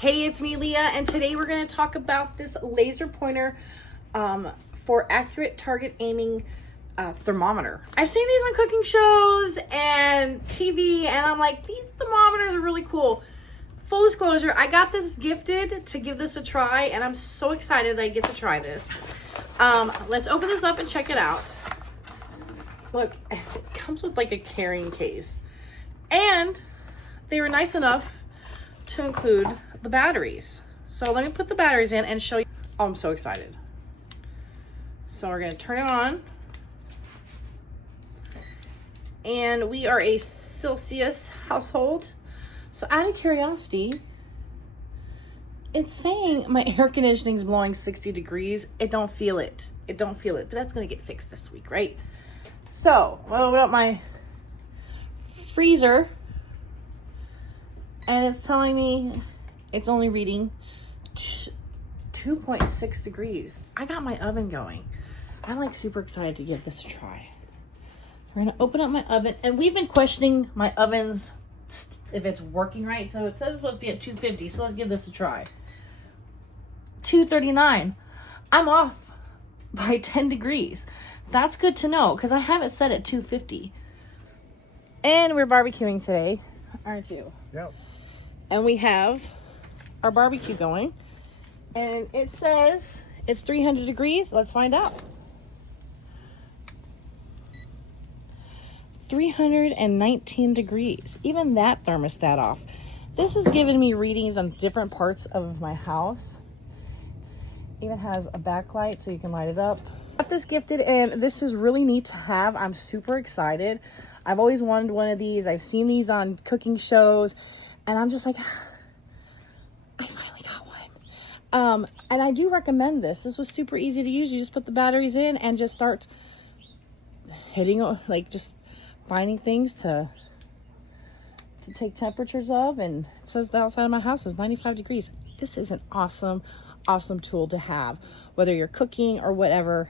Hey, it's me, Leah, and today we're going to talk about this laser pointer for accurate target aiming thermometer. I've seen these on cooking shows and TV, and I'm like, these thermometers are really cool. Full disclosure, I got this gifted to give this a try, and I'm so excited that I get to try this. Let's open this up and check it out. Look, it comes with like a carrying case, and they were nice enough to include the batteries. So let me put the batteries in and show you. Oh, I'm so excited. So we're going to turn it on. And we are a Celsius household. So out of curiosity, it's saying my air conditioning is blowing 60 degrees. It don't feel it. It don't feel it. But that's going to get fixed this week, right? So I'll open up my freezer. And it's telling me it's only reading 2.6 degrees. I got my oven going. I'm like super excited to give this a try. We're gonna open up my oven, and we've been questioning my oven's if it's working right. So it says it's supposed to be at 250. So let's give this a try. 239. I'm off by 10 degrees. That's good to know because I have it set at 250. And we're barbecuing today, aren't you? Yep. And we have our barbecue going, and it says it's 300 degrees. Let's find out. 319 degrees. Even that thermostat off. This is giving me readings on different parts of my house. Even has a backlight so you can light it up. Got this gifted, and this is really neat to have. I'm super excited. I've always wanted one of these. I've seen these on cooking shows, and I'm just like, I finally got one. And I do recommend this. This was super easy to use. You just put the batteries in and just start hitting, like just finding things to take temperatures of. And it says the outside of my house is 95 degrees. This is an awesome, awesome tool to have, whether you're cooking or whatever.